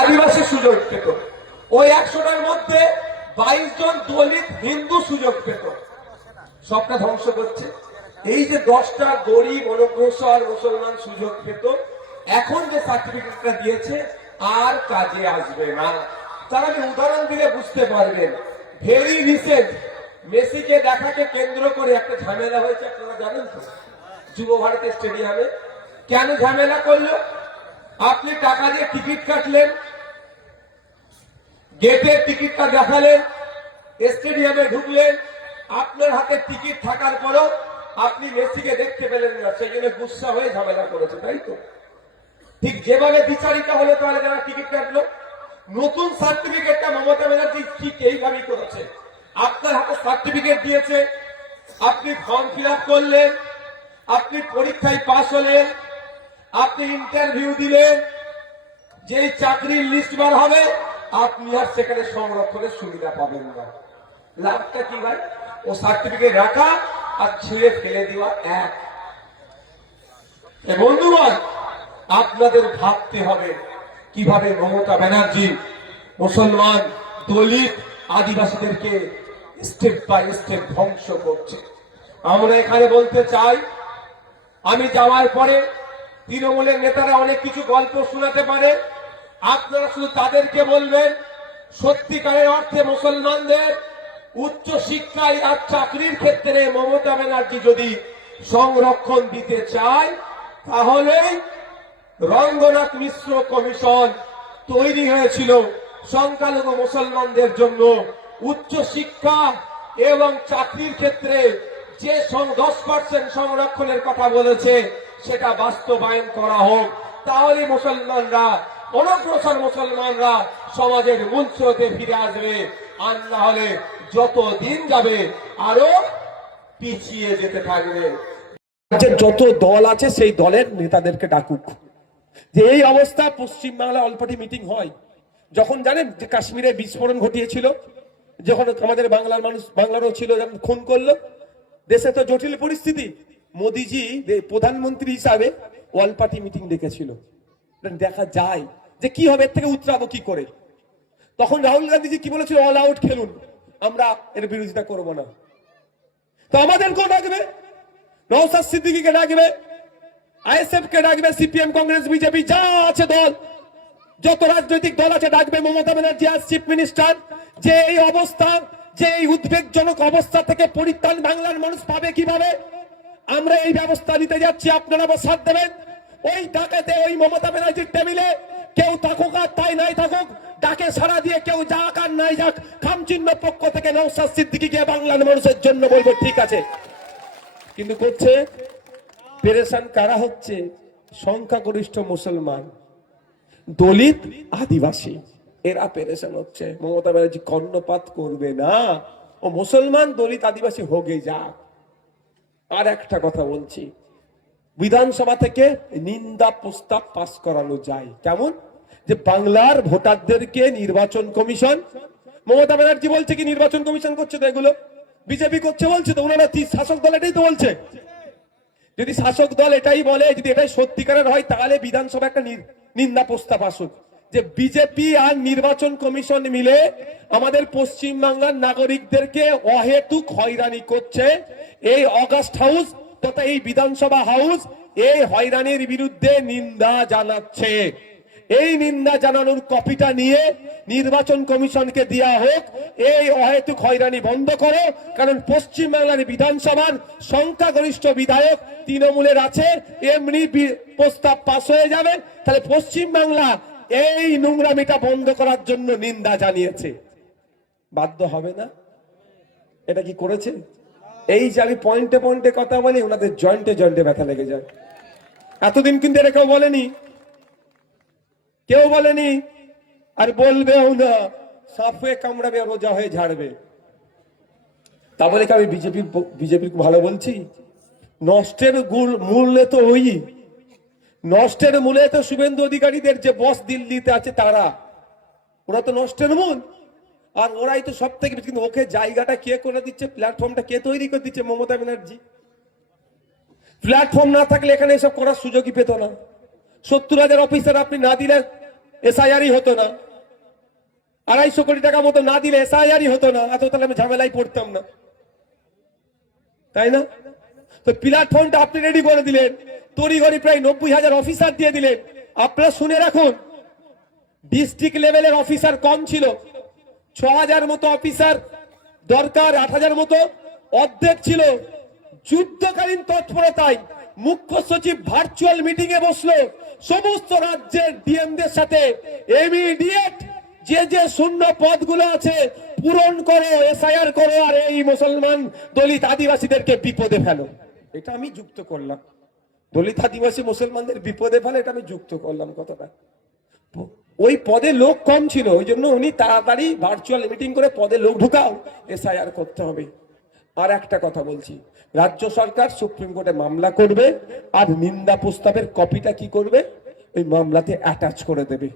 আদিবাসী সুযোগ পেত। ওই 100টার মধ্যে 22 জন দলিত হিন্দু সুযোগ পেত। সবটা ধ্বংস করছে। এই যে 10টা গরিব অনগ্রসর মুসলমান সুযোগ পেত, এখন যে সার্টিফিকেটটা দিয়েছে আর কাজে আসবে না। তার আমি উদাহরণ দিলে বুঝতে পারবেন। ভেরি রিসেন্ট মেসিকে দেখাকে কেন্দ্র করে একটা ঝামেলা হয়েছে, আপনারা জানেন তো, যুব ভারতী স্টেডিয়ামে। কেন ঝামেলা করলো? আপনি টাকা দিয়ে টিকিট কাটলেন, গেটের টিকিটটা দেখালেন, স্টেডিয়ামে ঢুকলেন, আপনার হাতে টিকিট থাকার পরও আপনি মেসিকে দেখতে পেলেন না, সেই জন্য গুসা হয়ে ঝামেলা করেছে, তাই তো? ঠিক যেভাবে বিচারিকা হলো তাহলে যারা টিকিট কাটলো, নতুন সার্টিফিকেটটা মমতা ব্যানার্জি ঠিক এইভাবেই করেছে। আপনার হাতে সার্টিফিকেট দিয়েছে, আপনি ফর্ম ফিল আপ করলেন, আপনি পরীক্ষায় পাস হলেন, আপনি ইন্টারভিউ দিলেন, যেই চাকরির লিস্ট বার হবে আপনি আর সেখানে সংরক্ষণের সুবিধা পাবেন না। লাভটা কি ভাই? ও সার্টিফিকেট রাখা আর ছিঁড়ে ফেলে দেওয়া এক। বন্ধুগণ, আপনাদের ভাবতে হবে কিভাবে মমতা ব্যানার্জি মুসলমান, দলিত, আদিবাসীদেরকে স্টেপ বাই স্টেপ ধ্বংস করছে। আমরা এখানে বলতে চাই, আমি যাওয়ার পরে তৃণমূলের নেতারা অনেক কিছু গল্প শোনাতে পারে, আপনারা শুধু তাদেরকে বলবেন সত্যিকারের অর্থে মুসলমানদের উচ্চ শিক্ষায় আর চাকরির ক্ষেত্রে মমতা ব্যানার্জি যদি সংরক্ষণ দিতে চায়, তাহলেই রঙ্গনাথ মিশ্র কমিশন তৈরি হয়েছিল সংখ্যালঘু মুসলমানদের জন্য। উচ্চ শিক্ষা এবং চাকরির ক্ষেত্রে যে 10% সংরক্ষণের কথা বলেছে সেটা বাস্তবায়ন করা হোক, তাহলে মুসলমানরা, অনগ্রসর মুসলমানরা সমাজের মূল স্রোতে ফিরে আসবে। আর না হলে যত দিন যাবে আরো পিছিয়ে যেতে থাকবে। যত দল আছে সেই দলের নেতাদেরকে ডাকুক। যে এই অবস্থা পশ্চিমবাংলা অল্পটি মিটিং হয়, যখন জানেন যে কাশ্মীরে বিস্ফোরণ ঘটিয়েছিল, যখন আমাদের বাংলার মানুষ, বাংলারও ছিল, যখন খুন করলো, দেশে তো জটিল পরিস্থিতি, মোদিজি প্রধানমন্ত্রী হিসাবে অল পার্টি মিটিং ডেকেছিল। দেখা যায় যে কি হবে, এর থেকে উতরাবো কি করে। তখন রাহুল গান্ধীজি কি বলেছিল? অল আউট খেলুন, আমরা এর বিরোধিতা করব না। তো আমাদেরকেও ডাকবে, নওশাদ সিদ্দিকীকে ডাকবে, আইএসএফ কে ডাকবে, সিপিএম, কংগ্রেস, বিজেপি যা আছে দল, যত রাজনৈতিক দল আছে ডাকবে মমতা ব্যানার্জি আজ চিফ মিনিস্টার। যে এই অবস্থা, যে এই উদ্বেগজনক অবস্থা থেকে পরিত্রাণ বাংলার মানুষ পাবে কিভাবে, আমরা এই ব্যবস্থা নিতে যাচ্ছি, আপনারা সাথ দেবেন। ওই ডাকাতে, ওই মমতা ব্যানার্জির টেবিলে কেউ থাকুক আর তাই নাই থাকুক, ডাকে সারা দিয়ে কেউ যাক আর নাই যাক, খামচিহ্ন পক্ষ থেকে নওশাদ সিদ্দিকীকে বাংলার মানুষের জন্য বলবো ঠিক আছে। কিন্তু করছে পেরেশান কারা হচ্ছে? সংখ্যাগরিষ্ঠ মুসলমান, দলিত, আদিবাসী, এরা পেরেশান হচ্ছে। মমতা ব্যানার্জি কর্ণপাত করবে না, ও মুসলমান, দলিত, আদিবাসী হোগে যাক। আর একটা কথা বলছি, বিধানসভা থেকে নিন্দা প্রস্তাব পাস করানো যায়। কেমন? যে বাংলার ভোটারদেরকে নির্বাচন কমিশন, মমতা ব্যানার্জি বলছে কি নির্বাচন কমিশন করছে তো, এগুলো বিজেপি করছে বলছে তো, ওনারা শাসক দল এটাই তো বলছে। যদি শাসক দল এটাই বলে, যদি এটাই সত্যিকারের হয়, তাহলে বিধানসভা একটা নিন্দা প্রস্তাব আসুক যে বিজেপি আর নির্বাচন কমিশন মিলে আমাদের পশ্চিম বাংলার নাগরিকদেরকে অহেতুক হয়রানি করছে। এই অগাস্ট হাউস তথা এই বিধানসভা হাউস এই হয়রানির বিরুদ্ধে নিন্দা জানাচ্ছে। এই নিন্দা জানানোর কপিটা নিয়ে নির্বাচন কমিশনকে দেওয়া হোক, এই অহেতুক হয়রানি বন্ধ করো। কারণ পশ্চিমবাংলার বিধানসভার সংখ্যাগরিষ্ঠ বিধায়ক তৃণমূলের আছে, এমনি প্রস্তাব পাস হয়ে যাবে। তাহলে পশ্চিমবাংলা এই নোংরামিটা বন্ধ করার জন্য নিন্দা জানিয়েছে, বাধ্য হবে না? এটা কি করেছে? এই যে আমি পয়েন্টে পয়েন্টে কথা বলি, ওনাদের জয়েন্টে জয়েন্টে ব্যথা লেগে যায়। এতদিন কিন্তু এটা কেউ বলেনি, কেউ বলেনি, আর বলবেও না। সাপ হয়ে কামড়াবে, রোজা হয়ে ঝাড়বে। তা বলে কি আমি বিজেপির ভালো বলছি? নষ্টের মূল্যে তো ওই নষ্টের মূলে তো শুভেন্দু অধিকারীদের যে বস দিল্লিতে আছে তারা, ওরা তো নষ্টের মূল। আর ওরাই তো সব থেকে, কিন্তু ওকে জায়গাটা কে করে দিচ্ছে, প্ল্যাটফর্মটা কে তৈরি করে দিচ্ছে? মমতা ব্যানার্জি। প্ল্যাটফর্ম না থাকলে এখানে এসব করার সুযোগই পেত না। 70,000 অফিসার আপনি না দিলে এসআইআরই হতো না, 250 কোটি টাকা মতো না দিলে এসআইআরই হতো না, এত তাহলে আমি ঝামেলায় পড়তাম না, তাই না? তো প্ল্যাটফর্মটা আপনি রেডি করে দিলেন, তড়িঘড়ি প্রায় 90,000 অফিসার দিয়ে দিলেন। আপনারা শুনে রাখুন, ডিস্ট্রিক্ট লেভেলের অফিসার কম ছিল, 6,000 মতো অফিসার দরকার, 8,000 মতো অর্ধেক ছিল। যুদ্ধকালীন তৎপরতায় মুখ্য সচিব ভার্চুয়াল মিটিং এ বসলো, সমস্ত রাজ্যের ডিএমদের সাথে ইমিডিয়েট যে যে শূন্য পদগুলো আছে পূরণ করো, এসআইআর করো, আর এই মুসলমান দলিত আদিবাসীদেরকে বিপদে ফেলো। এটা আমি যুক্ত করলাম, দলিত আদিবাসী মুসলমানদের বিপদে ফেলে, এটা আমি যুক্ত করলাম কথাটা। ওই পদে লোক কম ছিল, ওই জন্য উনি তাড়াতাড়ি ভার্চুয়াল মিটিং করে পদে লোক ঢুকাও, এসআইআর করতে হবে। আর একটা কথা বলছি, রাজ্য সরকার সুপ্রিম কোর্টে মামলা করবে, আর নিন্দা প্রস্তাবের কপিটা কি করবে, ওই মামলাতে অ্যাটাচ করে দেবে।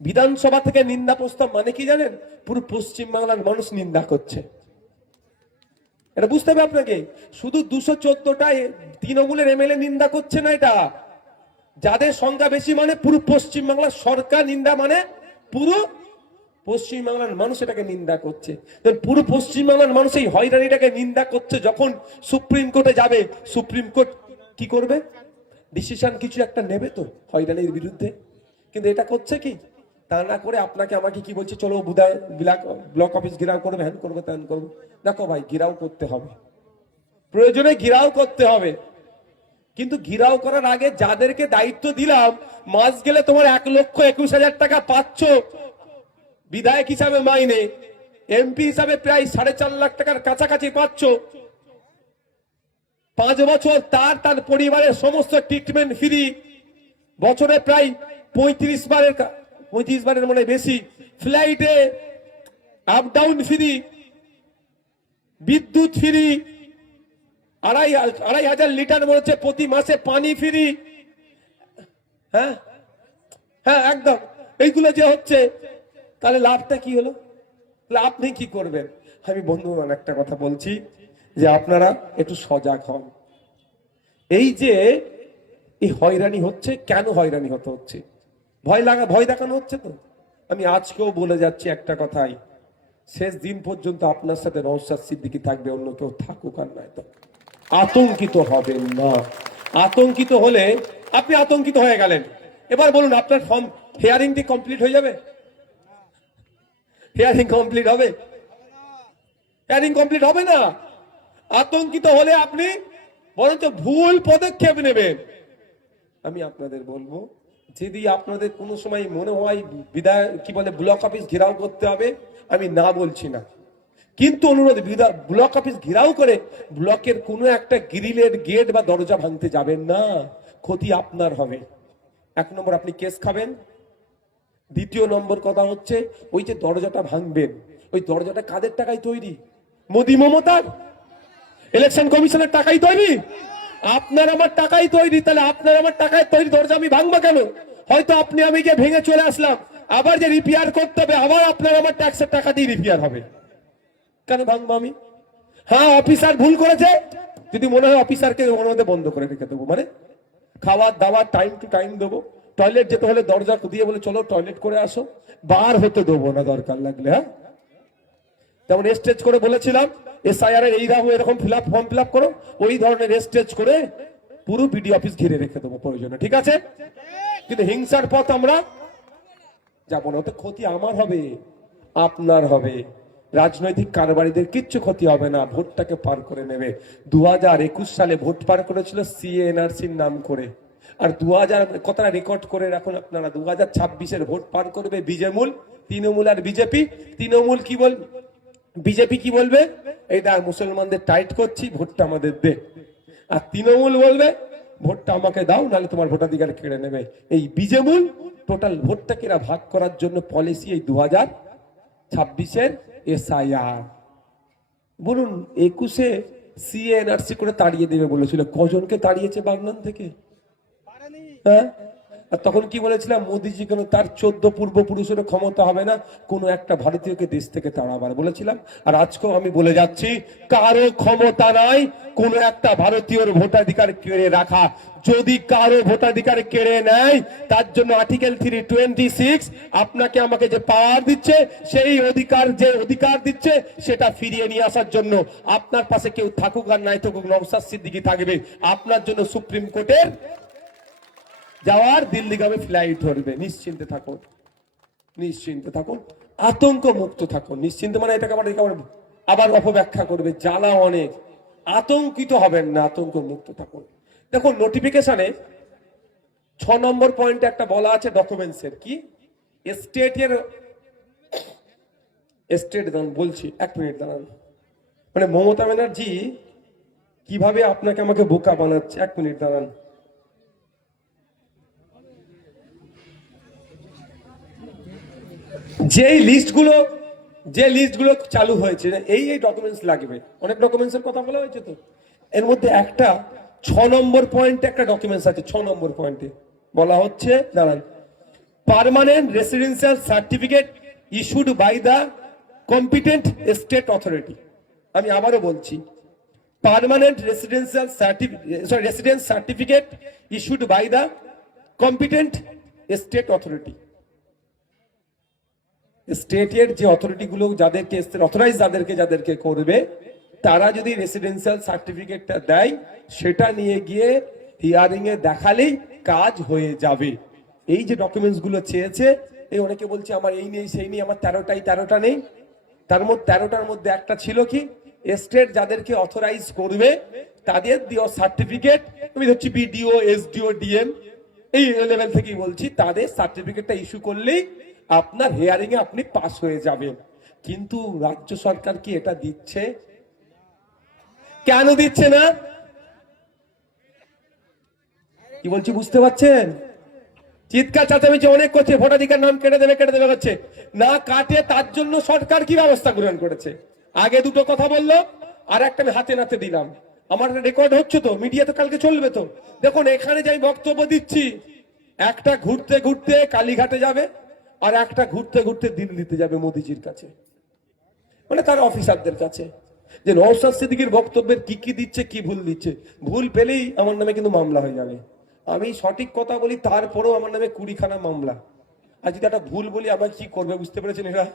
বিধানসভা থেকে নিন্দা প্রস্তাব মানে কি জানেন? পুরো পশ্চিম বাংলার মানুষ নিন্দা করছে, এটা বুঝতে হবে আপনাকে। শুধু 214টায় তৃণমূলের এমএলএ নিন্দা করছে না, এটা যাদের সংখ্যা বেশি মানে পুরো পশ্চিম বাংলার সরকার নিন্দা, মানে পুরো পশ্চিম বাংলার মানুষ এটাকে নিন্দা করছে। পুরো পশ্চিম বাংলার মানুষ এই হয়রানিটাকে নিন্দা করছে। যখন সুপ্রিম কোর্টে যাবে, সুপ্রিম কোর্ট কি করবে? ডিসিশন কিছু একটা নেবে তো হয়রানির বিরুদ্ধে, কিন্তু এটা করছে কি? তা না করে আপনাকে আমাকে কি বলছে, চলো বুধায় ব্লক অফিস ঘেরাও করবে, হ্যান করবে, ত্যান করবে। দেখো ভাই, ঘেরাও করতে হবে, প্রয়োজনে ঘেরাও করতে হবে, কিন্তু ঘেরাও করার আগে যাদেরকে দায়িত্ব দিলাম, মাস গেলে তোমার 1,21,000 টাকা পাচ্ছ বিধায়ক হিসাবে মাইনে, এমপি হিসাবে প্রায় 4.5 লাখ টাকার কাছাকাছি পাচ্ছ, 5 বছর তার পরিবারের সমস্ত ট্রিটমেন্ট ফ্রি, বছরে প্রায় 35 বারের মানে বেশি, ফ্লাইটে আপ ডাউন ফ্রি, বিদ্যুৎ ফ্রি, 2,500 লিটার মনে হচ্ছে প্রতি মাসে পানি ফ্রি। হ্যাঁ হ্যাঁ, একদম। এইগুলো যে হচ্ছে, তাহলে লাভটা কি হলো? তাহলে আপনি কি করবেন? আমি বন্ধুগণ একটা কথা বলছি, যে আপনারা একটু সজাগ হন। এই যে এই হয়রানি হচ্ছে, কেন হয়রানি হচ্ছে? ভয় দেখানো হচ্ছে তো। আমি আজকেও বলে যাচ্ছি একটা কথাই, শেষ দিন পর্যন্ত আপনার সাথে নওশাদ সিদ্দিকী থাকবে, অন্য কেউ থাকুক আর নাই তো। আতঙ্কিত হবেন না। আতঙ্কিত হলে আপনি আতঙ্কিত হয়ে গেলেন, এবার বলুন আপনার ফর্ম হিয়ারিংটি কমপ্লিট হয়ে যাবে? হিয়ারিং কমপ্লিট হবে? হিয়ারিং কমপ্লিট হবে না। আতঙ্কিত হলে আপনি বরঞ্চ ভুল পদক্ষেপ নেবেন। আমি আপনাদের বলবো, যদি আপনাদের কোনো সময় মনে হয় ব্লক অফিস ঘেরাও করতে হবে, আমি না বলছি না, কিন্তু অনুরোধ, ব্লক অফিস ঘেরাও করে ব্লকের কোনো একটা গ্রিলের গেট বা দরজা ভাঙতে যাবেন না, ক্ষতি আপনার হবে। 1 নম্বর, আপনি কেস খাবেন। 2 নম্বর কথা হচ্ছে, ওই যে দরজাটা ভাঙবেন, ওই দরজাটা কাদের টাকায় তৈরি? মোদি মমতার ইলেকশন কমিশনের টাকায় তৈরি? আপনার আমার টাকায় তৈরি। তাহলে আপনার আমার টাকায় তৈরি দরজা আমি ভাঙবো কেন? হয়তো আপনি আমি গিয়ে ভেঙে চলে আসলাম, আবার যে রিপেয়ার করতে হবে, আবার আপনার আমার ট্যাক্সের টাকা দিয়ে রিপেয়ার হবে, কেন ভাঙবো আমি? হ্যাঁ, অফিসার ভুল করেছে, যদি মনে হয় অফিসারকে ওর মধ্যে বন্ধ করে রেখে দেবো, মানে খাওয়ার দাওয়ার টাইম টু টাইম দেবো। টয়লেট যেতে হলে দরজা দিয়ে বলে চলো টয়লেট করে আসো, বার হতে দেবো না দরকার লাগলে। হ্যাঁ, যেমন স্টেজ করে বলেছিলাম এসআইআর এর এরকম ফর্ম ফিল আপ করো, ওই ধরনের স্টেজ করে পুরো বিডি অফিস ঘিরে রেখে দেবো প্রয়োজনে, ঠিক আছে? কিন্তু হিংসার পথ আমরা যাবো না, ওতে ক্ষতি আমার হবে, আপনার হবে, রাজনৈতিক কারবারিদের কিচ্ছু ক্ষতি হবে না, ভোটটাকে পার করে নেবে। 2021 সালে ভোট পার করেছিল সিএনআরসির নাম করে, আর 2000 কথাটা রেকর্ড করে রাখুন আপনারা, 2026-এর ভোট পার করবে বিজেমূল, তৃণমূল আর বিজেপি। তৃণমূল কি বল, বিজেপি কি বলবে, এটা মুসলমানদের টাইট করছি, ভোটটা আমাদের দে। আর তৃণমূল বলবে ভোটটা আমাকে দাও, নাহলে তোমার ভোটাধিকার কেড়ে নেবে। এই বিজেমূল টোটাল ভোটটাকে ভাগ করার জন্য পলিসি এই 2026-এর এসআইআর। বলুন 21-এ সিএনআরসি করে তাড়িয়ে দেবে বলেছিল, কজনকে তাড়িয়েছে বাগনান থেকে? হ্যাঁ, আর তখন কি বলেছিলাম, মোদিজি কেন তার 14 পূর্বপুরুষের ক্ষমতা হবে না কোনো একটা ভারতীয়কে দেশ থেকে তাড়াবার, বলেছিলাম। আর আজকেও আমি বলে যাচ্ছি, কারো ক্ষমতা নাই কোন একটা ভারতীয়র ভোটাধিকার কেড়ে রাখা। যদি কারো ভোটাধিকার কেড়ে নেয়, তার জন্য আর্টিকেল 326 আপনাকে আমাকে যে পাওয়ার দিচ্ছে, সেই অধিকার দিচ্ছে, সেটা ফিরিয়ে নিয়ে আসার জন্য আপনার পাশে কেউ থাকুক আর নাই থাকুক, নওশাদ সিদ্দিকী থাকবে আপনার জন্য সুপ্রিম কোর্টের যাওয়ার, দিল্লিগামী ফ্লাইট ধরবে। নিশ্চিন্তে থাকুন, নিশ্চিন্তে থাকুন, আতঙ্ক মুক্ত থাকুন। নিশ্চিন্তে মানে এটাকে আবার অপব্যাখ্যা করবে, জ্বালা অনেক। আতঙ্কিত হবেন না, আতঙ্ক মুক্ত থাকুন। দেখুন নোটিফিকেশনে 6 নম্বর পয়েন্টে একটা বলা আছে ডকুমেন্টসের, কি স্টেট দাঁড়ান বলছি, 1 মিনিট দাঁড়ান। মানে মমতা ব্যানার্জি কিভাবে আপনাকে আমাকে বোকা বানাচ্ছে, 1 মিনিট দাঁড়ান। যে লিস্টগুলো চালু হয়েছে, এই ডকুমেন্টস লাগবে, অনেক ডকুমেন্টসের কথা বলা হয়েছে। তো এর মধ্যে একটা 6 নম্বর পয়েন্টে একটা ডকুমেন্টস আছে। 6 নম্বর পয়েন্টে বলা হচ্ছে, দাঁড়ান, permanent residential certificate issued by the competent state authority. আমি আবারও বলছি, permanent residence certificate issued by the competent state authority. স্টেটের যে অথরিটি গুলো যাদেরকে অথরাইজ যাদেরকে করবে, তারা যদি রেসিডেন্সিয়াল সার্টিফিকেটটা দেয়, সেটা নিয়ে গিয়ে হিয়ারিং এ দেখালেই কাজ হয়ে যাবে। এই যে ডকুমেন্টস গুলো চেয়েছে, এই অনেকে বলছে আমার এই নেই সেই নেই, আমার 13টা নেই। তার মধ্যে 13টার মধ্যে একটা ছিল কি, স্টেট যাদেরকে অথরাইজ করবে তাদের দেওয়া সার্টিফিকেট, আমি ধরছি বিডিও, এসডিও, ডিএম, এই লেভেল থেকেই বলছি, তাদের সার্টিফিকেটটা ইস্যু করলেই আপনার হিয়ারিং এ আপনি পাস হয়ে যাবেন। কিন্তু রাজ্য সরকার কি এটা দিচ্ছে? কেন দিচ্ছে না? কি বলছি বুঝতে পারছেন? চিৎকার চাচামেচি অনেক করছে, ভোটাধিকার নাম কেটে দেবে করছে না, কাটে। তার জন্য সরকার কি ব্যবস্থা গ্রহণ করেছে? আগে দুটো কথা বললো, আর একটা আমি হাতে নাতে দিলাম। আমার রেকর্ড হচ্ছে তো, মিডিয়াতে কালকে চলবে তো। দেখুন এখানে যাই বক্তব্য দিচ্ছি, একটা ঘুরতে ঘুরতে কালীঘাটে যাবে, আর একটা ঘুরতে ঘুরতে দিল্লিতে যাবে মোদিজির কাছে, মানে তার অফিসারদের কাছে, যে নওশাদ সিদ্দিকীর বক্তব্যের কি দিচ্ছে, কি ভুল দিচ্ছে। ভুল পেলেই আমার নামে কিন্তু মামলা হয়ে যাবে। আমি সঠিক কথা বলি, তারপরেও আমার নামে 20খানা মামলা। আর যদি একটা ভুল বলি, আবার কি করবে বুঝতে পেরেছেন এরা?